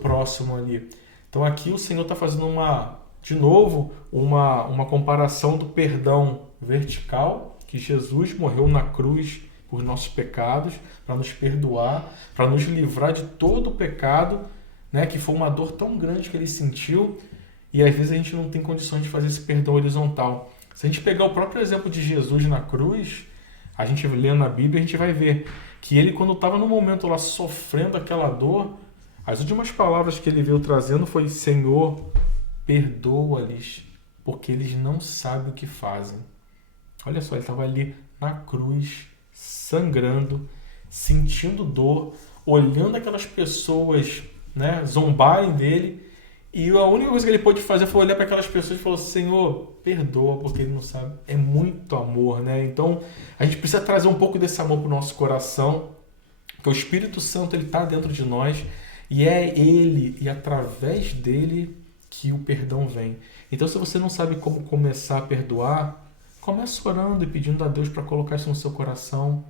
próximo ali? Então aqui o Senhor está fazendo de novo uma comparação do perdão vertical, que Jesus morreu na cruz por nossos pecados, para nos perdoar, para nos livrar de todo o pecado, né, que foi uma dor tão grande que ele sentiu, e às vezes a gente não tem condições de fazer esse perdão horizontal. Se a gente pegar o próprio exemplo de Jesus na cruz, a gente lendo a Bíblia, a gente vai ver que ele, quando estava no momento lá sofrendo aquela dor, as últimas palavras que ele veio trazendo foi: Senhor, perdoa-lhes, porque eles não sabem o que fazem. Olha só, ele estava ali na cruz, sangrando, sentindo dor, olhando aquelas pessoas, né, zombarem dele, e a única coisa que ele pôde fazer foi olhar para aquelas pessoas e falar: Senhor, perdoa, porque ele não sabe. É muito amor, né? Então, a gente precisa trazer um pouco desse amor para o nosso coração, porque o Espírito Santo está dentro de nós, e é ele, e através dele, que o perdão vem. Então, se você não sabe como começar a perdoar, comece orando e pedindo a Deus para colocar isso no seu coração.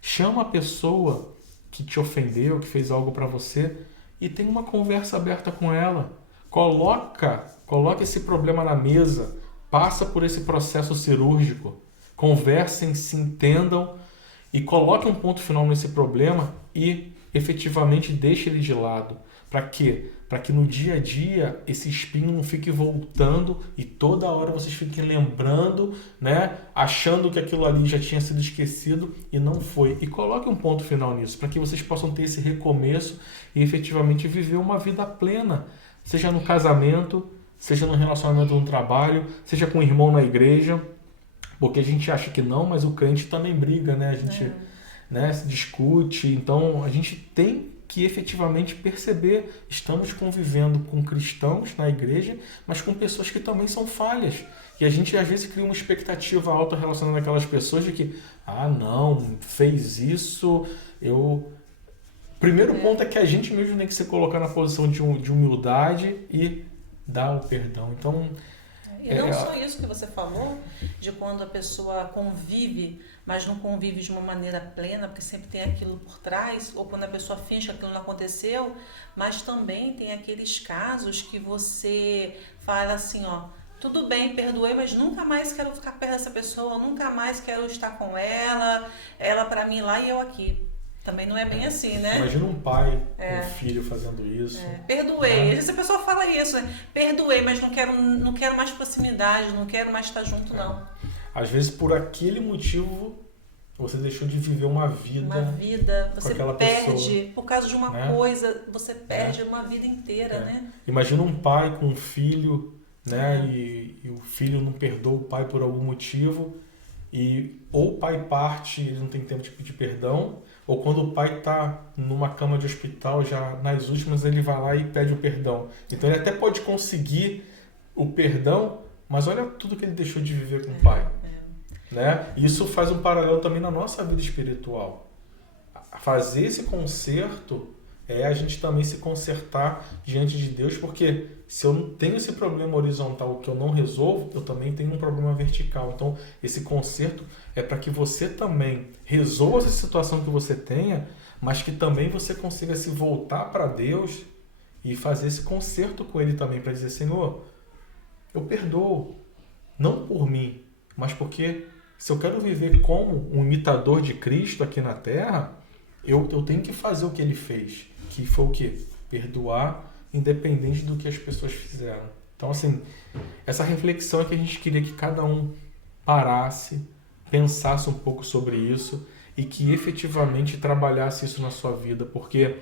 Chama a pessoa que te ofendeu, que fez algo para você, e tenha uma conversa aberta com ela. Coloca esse problema na mesa, passa por esse processo cirúrgico, conversem, se entendam e coloque um ponto final nesse problema e efetivamente deixe ele de lado. Para quê? Para que no dia a dia esse espinho não fique voltando e toda hora vocês fiquem lembrando, né, achando que aquilo ali já tinha sido esquecido e não foi. E coloque um ponto final nisso, para que vocês possam ter esse recomeço e efetivamente viver uma vida plena, seja no casamento, seja no relacionamento no trabalho, seja com o irmão na igreja, porque a gente acha que não, mas o crente também briga, né? A gente né, se discute, então a gente tem que efetivamente perceber, estamos convivendo com cristãos na igreja, mas com pessoas que também são falhas. E a gente às vezes cria uma expectativa alta relacionando aquelas pessoas de que, não, fez isso, Primeiro ponto é que a gente mesmo tem que se colocar na posição de humildade e dar o perdão. Então, e não só isso que você falou, de quando a pessoa convive, mas não convive de uma maneira plena, porque sempre tem aquilo por trás, ou quando a pessoa finge que aquilo não aconteceu, mas também tem aqueles casos que você fala assim, tudo bem, perdoei, mas nunca mais quero ficar perto dessa pessoa, nunca mais quero estar com ela pra mim lá e eu aqui. Também não é bem assim, né? Imagina um pai com um filho fazendo isso. Perdoei. Às vezes a pessoa fala isso, né? Perdoei, mas não quero mais proximidade, não quero mais estar junto, não. Às vezes, por aquele motivo, você deixou de viver uma vida você perde, por causa de uma coisa, você perde uma vida inteira, né? Imagina um pai com um filho, né? E o filho não perdoa o pai por algum motivo, e ou o pai parte e ele não tem tempo de pedir perdão, ou quando o pai está numa cama de hospital, já nas últimas, ele vai lá e pede o perdão. Então ele até pode conseguir o perdão, mas olha tudo que ele deixou de viver com o pai. Né? Isso faz um paralelo também na nossa vida espiritual. Fazer esse conserto é a gente também se consertar diante de Deus, porque se eu não tenho esse problema horizontal que eu não resolvo, eu também tenho um problema vertical. Então, esse conserto é para que você também resolva essa situação que você tenha, mas que também você consiga se voltar para Deus e fazer esse conserto com Ele também, para dizer, Senhor, eu perdoo, não por mim, mas porque se eu quero viver como um imitador de Cristo aqui na Terra, eu tenho que fazer o que Ele fez, que foi o quê? Perdoar, independente do que as pessoas fizeram. Então, assim, essa reflexão é que a gente queria que cada um parasse, pensasse um pouco sobre isso e que efetivamente trabalhasse isso na sua vida, porque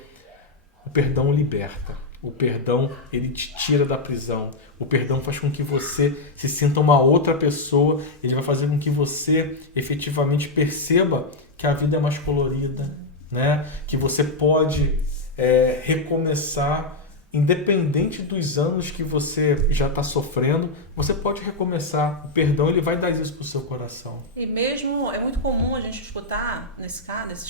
o perdão liberta. O perdão, ele te tira da prisão. O perdão faz com que você se sinta uma outra pessoa. Ele vai fazer com que você efetivamente perceba que a vida é mais colorida, né? Que você pode recomeçar, independente dos anos que você já está sofrendo, você pode recomeçar. O perdão, ele vai dar isso para o seu coração. E mesmo, é muito comum a gente escutar, nesses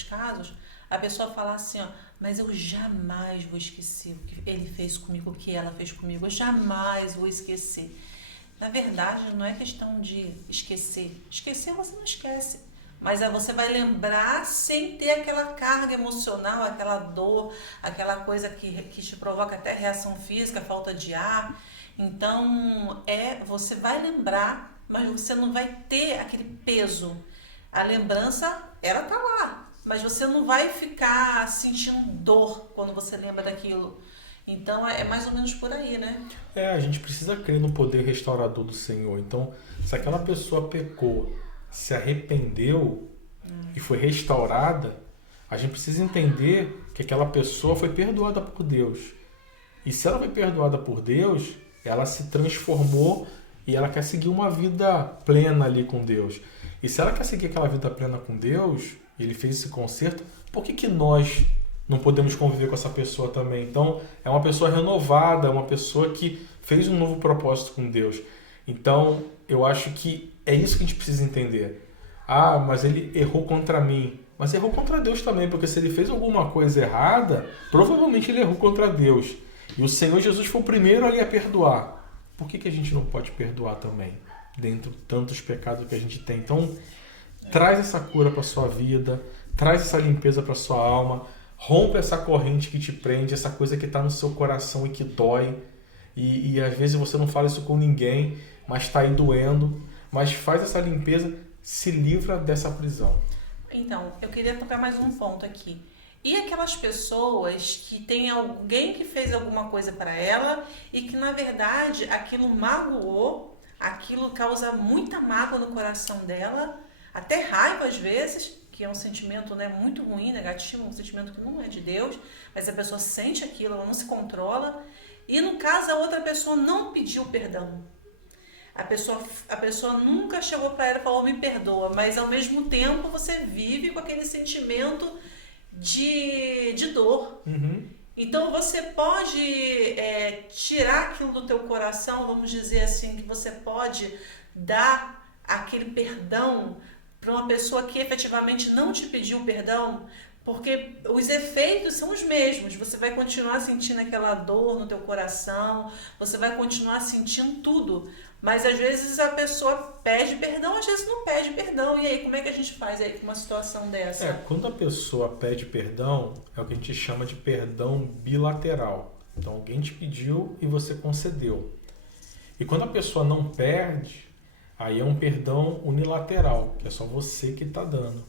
casos, a pessoa falar assim, ó, mas eu jamais vou esquecer o que ele fez comigo, o que ela fez comigo, eu jamais vou esquecer. Na verdade, não é questão de esquecer. Esquecer você não esquece, mas você vai lembrar sem ter aquela carga emocional, aquela dor, aquela coisa que te provoca até reação física, falta de ar. Então, você vai lembrar, mas você não vai ter aquele peso. A lembrança, ela tá lá, mas você não vai ficar sentindo dor quando você lembra daquilo. Então, é mais ou menos por aí, né? A gente precisa crer no poder restaurador do Senhor. Então, se aquela pessoa pecou, se arrependeu e foi restaurada, a gente precisa entender que aquela pessoa foi perdoada por Deus. E se ela foi perdoada por Deus, ela se transformou e ela quer seguir uma vida plena ali com Deus. E se ela quer seguir aquela vida plena com Deus, e ele fez esse conserto, por que nós não podemos conviver com essa pessoa também? Então, é uma pessoa renovada, é uma pessoa que fez um novo propósito com Deus. Então, eu acho que é isso que a gente precisa entender. Ah, mas ele errou contra mim. Mas errou contra Deus também, porque se ele fez alguma coisa errada, provavelmente ele errou contra Deus. E o Senhor Jesus foi o primeiro ali a perdoar. Por que a gente não pode perdoar também? Dentro de tantos pecados que a gente tem. Então, traz essa cura para a sua vida, traz essa limpeza para a sua alma, rompe essa corrente que te prende, essa coisa que está no seu coração e que dói. E às vezes você não fala isso com ninguém, mas está aí doendo. Mas faz essa limpeza, se livra dessa prisão. Então, eu queria tocar mais um ponto aqui. E aquelas pessoas que tem alguém que fez alguma coisa para ela e que, na verdade, aquilo magoou, aquilo causa muita mágoa no coração dela, até raiva às vezes, que é um sentimento, né, muito ruim, negativo, um sentimento que não é de Deus, mas a pessoa sente aquilo, ela não se controla. E no caso, a outra pessoa não pediu perdão. A pessoa nunca chegou para ela e falou, me perdoa, mas ao mesmo tempo você vive com aquele sentimento de dor. Uhum. Então você pode tirar aquilo do teu coração, vamos dizer assim, que você pode dar aquele perdão para uma pessoa que efetivamente não te pediu perdão, porque os efeitos são os mesmos. Você vai continuar sentindo aquela dor no teu coração, você vai continuar sentindo tudo. Mas às vezes a pessoa pede perdão, às vezes não pede perdão. E aí, como é que a gente faz aí com uma situação dessa? Quando a pessoa pede perdão, é o que a gente chama de perdão bilateral. Então, alguém te pediu e você concedeu. E quando a pessoa não perde, aí é um perdão unilateral, que é só você que está dando.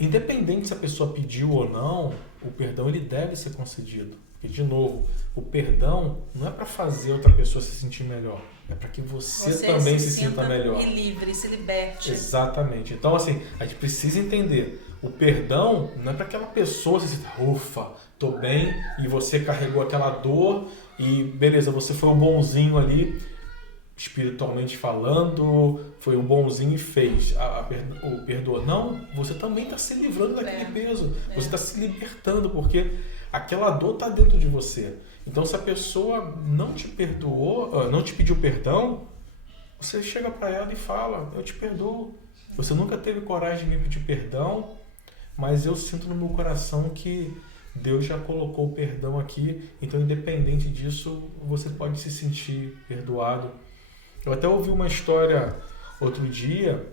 Independente se a pessoa pediu ou não, o perdão ele deve ser concedido. Porque, de novo, o perdão não é para fazer outra pessoa se sentir melhor. É para que você também se sinta melhor. E livre, se liberte. Exatamente. Então, assim, a gente precisa entender. O perdão não é para aquela pessoa se sinta, ufa, tô bem, e você carregou aquela dor, e beleza, você foi um bonzinho ali, espiritualmente falando, foi um bonzinho e fez o perdoa. Não, você também está se livrando daquele peso. Você está se libertando, porque aquela dor está dentro de você. Então, se a pessoa não te perdoou, não te pediu perdão, você chega para ela e fala, eu te perdoo. Você nunca teve coragem de me pedir perdão, mas eu sinto no meu coração que Deus já colocou o perdão aqui, então independente disso, você pode se sentir perdoado. Eu até ouvi uma história outro dia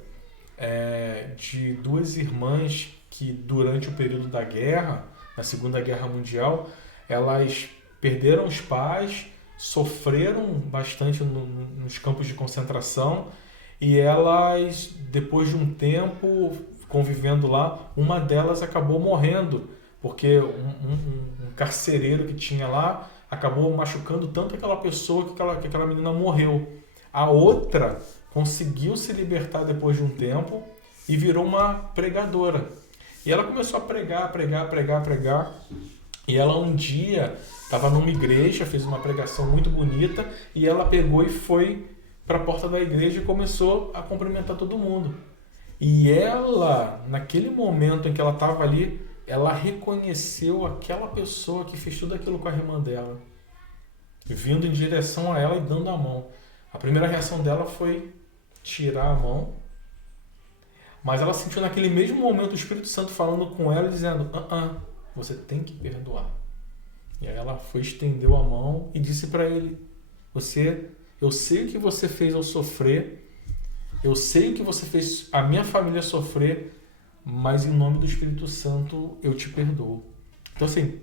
de duas irmãs que durante o período da guerra, na Segunda Guerra Mundial, elas perderam os pais, sofreram bastante nos campos de concentração e elas, depois de um tempo convivendo lá, uma delas acabou morrendo, porque um carcereiro que tinha lá acabou machucando tanto aquela pessoa que aquela menina morreu. A outra conseguiu se libertar depois de um tempo e virou uma pregadora. E ela começou a pregar. E ela um dia estava numa igreja, fez uma pregação muito bonita e ela pegou e foi para a porta da igreja e começou a cumprimentar todo mundo. E ela, naquele momento em que ela estava ali, ela reconheceu aquela pessoa que fez tudo aquilo com a irmã dela, vindo em direção a ela e dando a mão. A primeira reação dela foi tirar a mão, mas ela sentiu naquele mesmo momento o Espírito Santo falando com ela, dizendo: você tem que perdoar. E aí ela foi, estendeu a mão e disse para ele: eu sei o que você fez eu sofrer, eu sei o que você fez a minha família sofrer, mas em nome do Espírito Santo eu te perdoo. Então assim,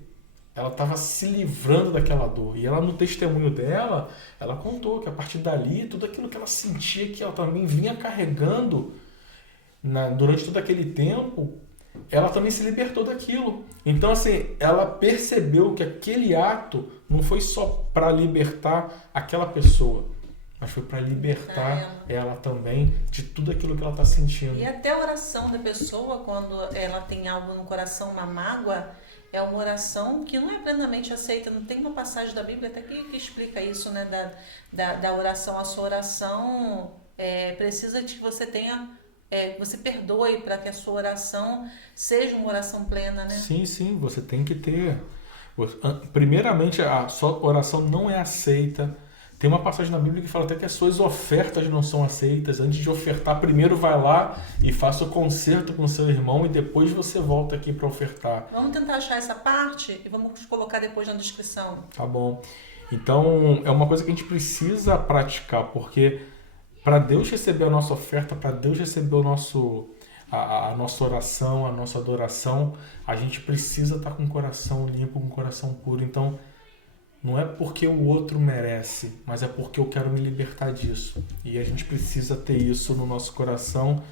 ela estava se livrando daquela dor. E ela, no testemunho dela, ela contou que a partir dali, tudo aquilo que ela sentia, que ela também vinha carregando durante todo aquele tempo, ela também se libertou daquilo. Então, assim, ela percebeu que aquele ato não foi só para libertar aquela pessoa, mas foi para libertar ela também de tudo aquilo que ela está sentindo. E até a oração da pessoa, quando ela tem algo no coração, uma mágoa, é uma oração que não é plenamente aceita. Não tem uma passagem da Bíblia até que explica isso, né? Da oração. A sua oração precisa de que você tenha, você perdoe para que a sua oração seja uma oração plena, né? Sim, você tem que ter. Primeiramente, a sua oração não é aceita. Tem uma passagem na Bíblia que fala até que as suas ofertas não são aceitas. Antes de ofertar, primeiro vai lá e faça o concerto com o seu irmão e depois você volta aqui para ofertar. Vamos tentar achar essa parte e vamos colocar depois na descrição. Tá bom. Então, é uma coisa que a gente precisa praticar, porque para Deus receber a nossa oferta, para Deus receber a nossa oração, a nossa adoração, a gente precisa estar com o coração limpo, com o coração puro. Então, não é porque o outro merece, mas é porque eu quero me libertar disso. E a gente precisa ter isso no nosso coração.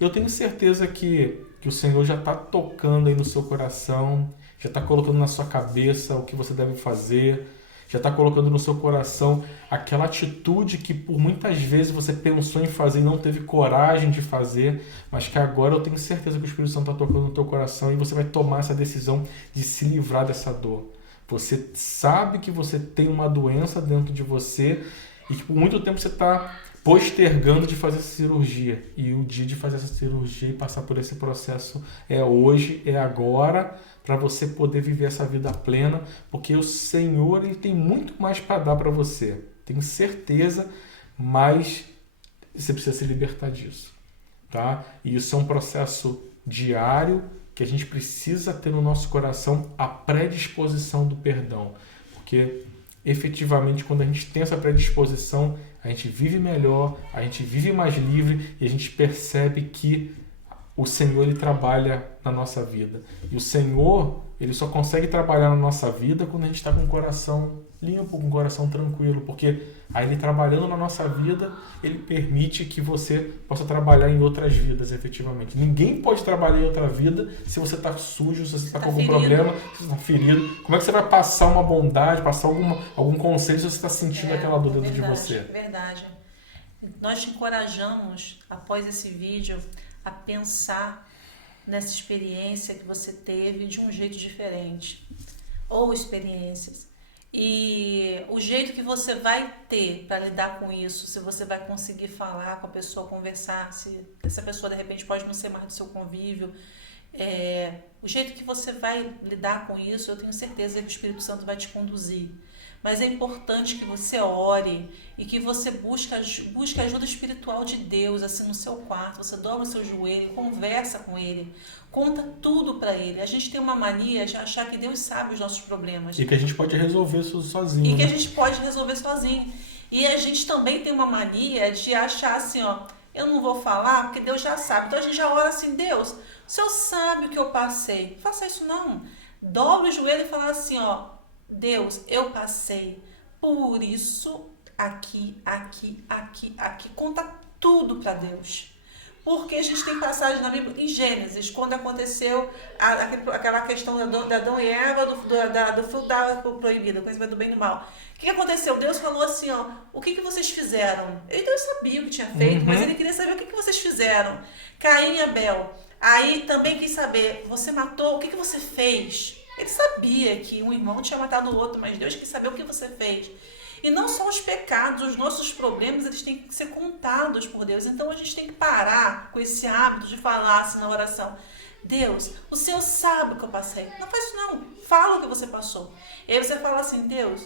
Eu tenho certeza que o Senhor já está tocando aí no seu coração, já está colocando na sua cabeça o que você deve fazer, já está colocando no seu coração aquela atitude que por muitas vezes você pensou em fazer e não teve coragem de fazer, mas que agora eu tenho certeza que o Espírito Santo está tocando no teu coração e você vai tomar essa decisão de se livrar dessa dor. Você sabe que você tem uma doença dentro de você e que por muito tempo você está postergando de fazer essa cirurgia. E o dia de fazer essa cirurgia e passar por esse processo é hoje, é agora, para você poder viver essa vida plena, porque o Senhor ele tem muito mais para dar para você. Tenho certeza, mas você precisa se libertar disso. Tá? E isso é um processo diário, que a gente precisa ter no nosso coração a predisposição do perdão. Porque, efetivamente, quando a gente tem essa predisposição, a gente vive melhor, a gente vive mais livre e a gente percebe que o Senhor ele trabalha na nossa vida. E o Senhor ele só consegue trabalhar na nossa vida quando a gente está com o coração limpo, com o coração tranquilo. Porque aí ele trabalhando na nossa vida, ele permite que você possa trabalhar em outras vidas, efetivamente. Ninguém pode trabalhar em outra vida se você está sujo, se você está com algum problema, se você está ferido. Como é que você vai passar uma bondade, passar algum conselho se você está sentindo aquela dor dentro de você? Verdade. Nós te encorajamos, após esse vídeo, a pensar nessa experiência que você teve de um jeito diferente. Ou experiências. E o jeito que você vai ter para lidar com isso, se você vai conseguir falar com a pessoa, conversar, se essa pessoa de repente pode não ser mais do seu convívio, O jeito que você vai lidar com isso, eu tenho certeza que o Espírito Santo vai te conduzir. Mas é importante que você ore e que você busque ajuda espiritual de Deus, assim, no seu quarto. Você dobra o seu joelho, conversa com Ele, conta tudo para Ele. A gente tem uma mania de achar que Deus sabe os nossos problemas. E que a gente pode resolver isso sozinho. E que a gente pode resolver sozinho. E a gente também tem uma mania de achar assim, ó, eu não vou falar porque Deus já sabe. Então a gente já ora assim, Deus, o Senhor sabe o que eu passei. Não faça isso não. Dobra o joelho e fala assim, ó, Deus, eu passei por isso, aqui. Conta tudo para Deus. Porque a gente tem passagem na Bíblia, em Gênesis, quando aconteceu aquela questão de Adão e Eva, do fruto da árvore proibida, conhecimento do bem e do mal. O que aconteceu? Deus falou assim, ó, o que vocês fizeram? Deus sabia o que tinha feito, mas ele queria saber o que vocês fizeram. Caim e Abel. Aí também quis saber, você matou, o que você fez? Ele sabia que um irmão tinha matado o outro, mas Deus quis saber o que você fez. E não só os pecados, os nossos problemas, eles têm que ser contados por Deus. Então a gente tem que parar com esse hábito de falar assim na oração. Deus, o Senhor sabe o que eu passei. Não faz isso não, fala o que você passou. E aí você fala assim, Deus,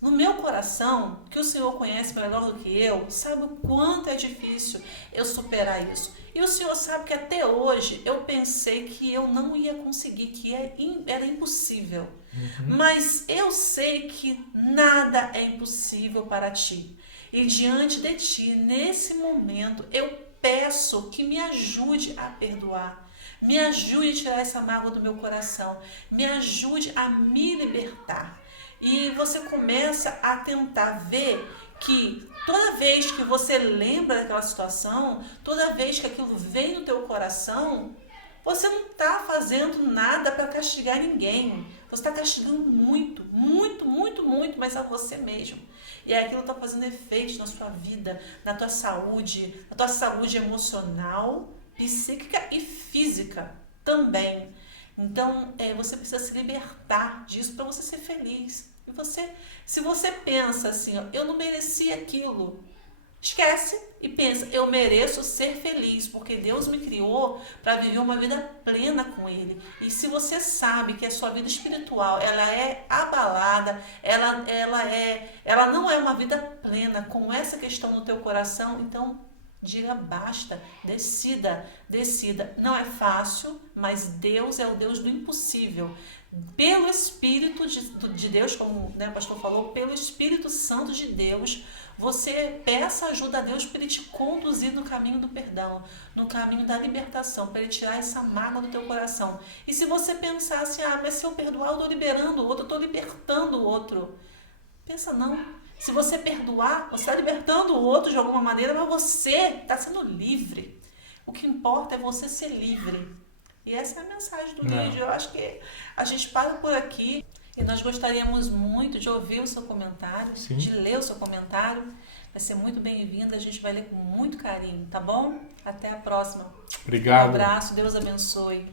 no meu coração, que o Senhor conhece melhor do que eu, sabe o quanto é difícil eu superar isso. E o Senhor sabe que até hoje eu pensei que eu não ia conseguir, que era impossível. Mas eu sei que nada é impossível para ti. E diante de ti, nesse momento, eu peço que me ajude a perdoar. Me ajude a tirar essa mágoa do meu coração. Me ajude a me libertar. E você começa a tentar ver que toda vez que você lembra daquela situação, toda vez que aquilo vem no teu coração, você não está fazendo nada para castigar ninguém. Você está castigando muito, mas a você mesmo. E aquilo está fazendo efeitos na sua vida, na tua saúde emocional, psíquica e física também. Então, você precisa se libertar disso para você ser feliz. E se você pensa assim, ó, eu não merecia aquilo, esquece e pensa, eu mereço ser feliz, porque Deus me criou para viver uma vida plena com Ele. E se você sabe que a sua vida espiritual, ela é abalada, ela não é uma vida plena com essa questão no teu coração, então diga basta, decida. Não é fácil, mas Deus é o Deus do impossível. Pelo Espírito de Deus, como o pastor falou, pelo Espírito Santo de Deus, você peça ajuda a Deus para Ele te conduzir no caminho do perdão, no caminho da libertação, para Ele tirar essa mágoa do teu coração. E se você pensar assim, mas se eu perdoar, eu estou liberando o outro, eu estou libertando o outro. Pensa não. Se você perdoar, você está libertando o outro de alguma maneira, mas você está sendo livre. O que importa é você ser livre. E essa é a mensagem do vídeo. Eu acho que a gente para por aqui e nós gostaríamos muito de ouvir o seu comentário, de ler o seu comentário. Vai ser muito bem-vindo, a gente vai ler com muito carinho, tá bom? Até a próxima. Obrigado. Um abraço, Deus abençoe.